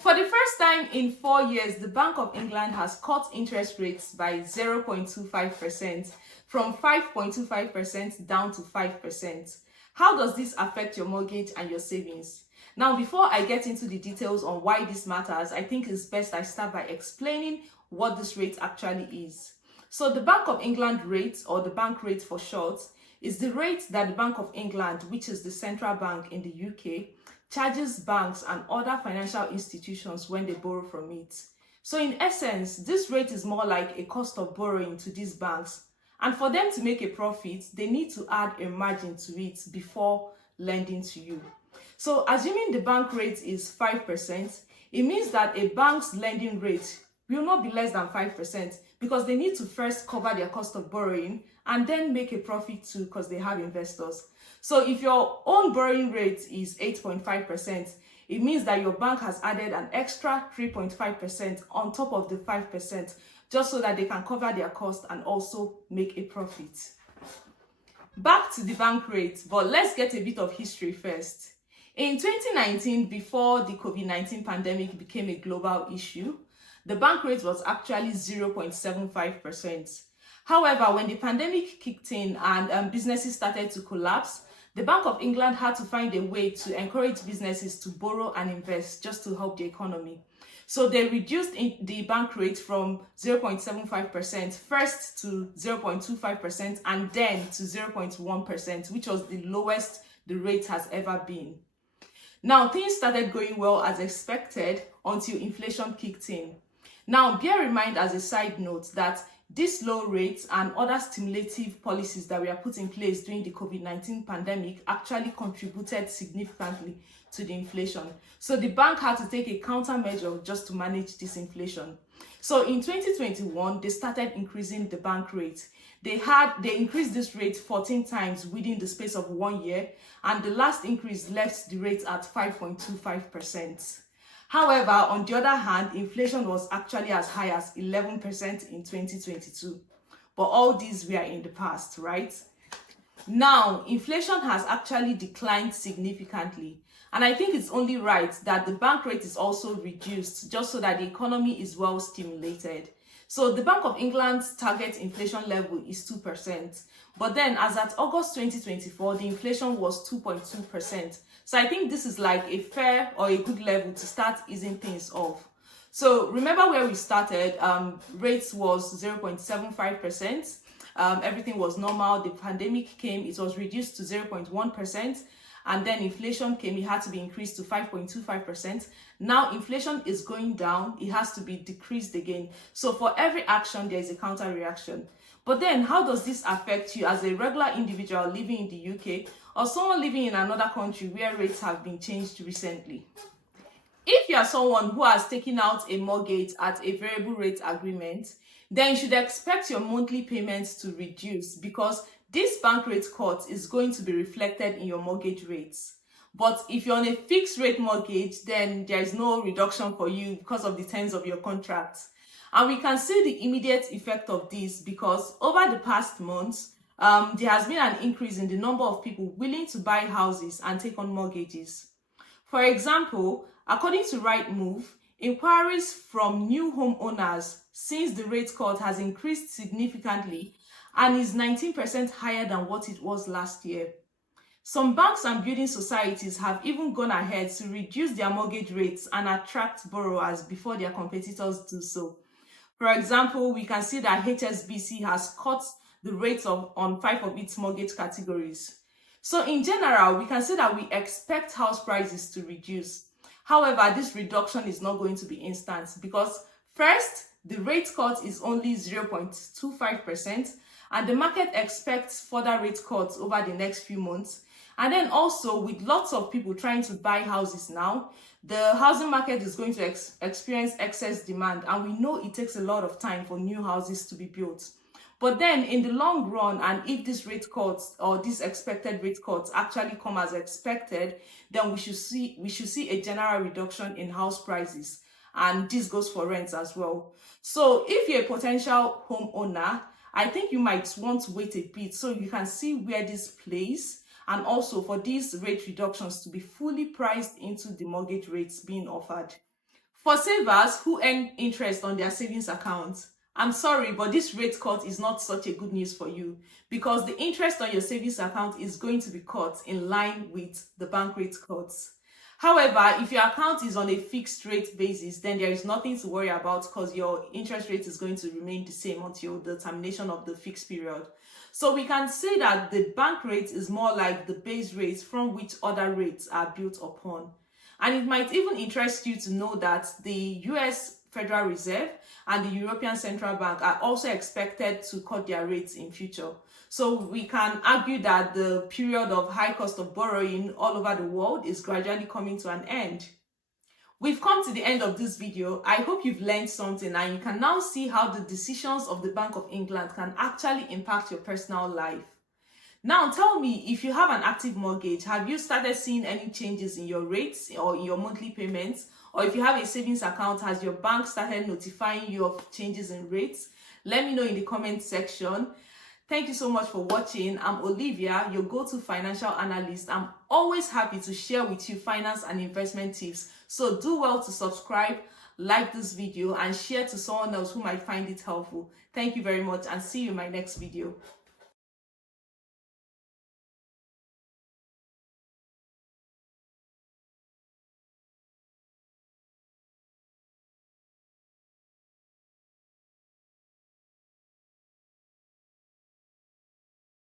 For the first time in 4 years, the Bank of England has cut interest rates by 0.25% from 5.25% down to 5%. How does this affect your mortgage and your savings? Now, before I get into the details on why this matters, I think it's best I start by explaining what this rate actually is. So the Bank of England rate, or the bank rate for short, is the rate that the Bank of England, which is the central bank in the UK, charges banks and other financial institutions when they borrow from it. So in essence, this rate is more like a cost of borrowing to these banks. And for them to make a profit, they need to add a margin to it before lending to you. So assuming the bank rate is 5%, it means that a bank's lending rate will not be less than 5% because they need to first cover their cost of borrowing and then make a profit too because they have investors. So if your own borrowing rate is 8.5%, it means that your bank has added an extra 3.5% on top of the 5% just so that they can cover their cost and also make a profit. Back to the bank rate, but let's get a bit of history first. In 2019, before the COVID-19 pandemic became a global issue, the bank rate was actually 0.75%. However, when the pandemic kicked in and businesses started to collapse, the Bank of England had to find a way to encourage businesses to borrow and invest just to help the economy. So they reduced the bank rate from 0.75% first to 0.25% and then to 0.1%, which was the lowest the rate has ever been. Now, things started going well as expected until inflation kicked in. Now, bear in mind as a side note that these low rates and other stimulative policies that were put in place during the COVID-19 pandemic actually contributed significantly to the inflation. So the bank had to take a countermeasure just to manage this inflation. So in 2021, they started increasing the bank rate. They increased this rate 14 times within the space of 1 year, and the last increase left the rate at 5.25%. However, on the other hand, inflation was actually as high as 11% in 2022. But all these were in the past, right? Now, inflation has actually declined significantly. And I think it's only right that the bank rate is also reduced just so that the economy is well stimulated. So the Bank of England's target inflation level is 2%. But then as at August 2024, the inflation was 2.2%. So I think this is like a fair or a good level to start easing things off. So remember where we started, rates was 0.75%. Everything was normal. The pandemic came, it was reduced to 0.1%. And then inflation came, it had to be increased to 5.25%. Now inflation is going down, it has to be decreased again. So for every action, there is a counter reaction. But then how does this affect you as a regular individual living in the UK or someone living in another country where rates have been changed recently? If you are someone who has taken out a mortgage at a variable rate agreement, then you should expect your monthly payments to reduce because this bank rate cut is going to be reflected in your mortgage rates. But if you're on a fixed rate mortgage, then there is no reduction for you because of the terms of your contract. And we can see the immediate effect of this because over the past months, there has been an increase in the number of people willing to buy houses and take on mortgages. For example, according to Rightmove, inquiries from new homeowners since the rate cut has increased significantly and is 19% higher than what it was last year. Some banks and building societies have even gone ahead to reduce their mortgage rates and attract borrowers before their competitors do so. For example, we can see that HSBC has cut the rates on 5 of its mortgage categories. So in general, we can say that we expect house prices to reduce. However, this reduction is not going to be instant because first, the rate cut is only 0.25%, and the market expects further rate cuts over the next few months. And then also, with lots of people trying to buy houses now, the housing market is going to experience excess demand, and we know it takes a lot of time for new houses to be built. But then in the long run, and if these rate cuts or these expected rate cuts actually come as expected, then we should see a general reduction in house prices. And this goes for rents as well. So if you're a potential homeowner, I think you might want to wait a bit so you can see where this plays, and also for these rate reductions to be fully priced into the mortgage rates being offered. For savers who earn interest on their savings account, I'm sorry, but this rate cut is not such a good news for you, because the interest on your savings account is going to be cut in line with the bank rate cuts. However, if your account is on a fixed rate basis, then there is nothing to worry about, because your interest rate is going to remain the same until the termination of the fixed period. So we can say that the bank rate is more like the base rate from which other rates are built upon. And it might even interest you to know that the US Federal Reserve and the European Central Bank are also expected to cut their rates in future. So we can argue that the period of high cost of borrowing all over the world is gradually coming to an end. We've come to the end of this video. I hope you've learned something and you can now see how the decisions of the Bank of England can actually impact your personal life. Now tell me, if you have an active mortgage, have you started seeing any changes in your rates or in your monthly payments? Or if you have a savings account, has your bank started notifying you of changes in rates? Let me know in the comment section. Thank you so much for watching. I'm Olivia, your go-to financial analyst. I'm always happy to share with you finance and investment tips. So do well to subscribe, like this video, and share to someone else who might find it helpful. Thank you very much, and see you in my next video.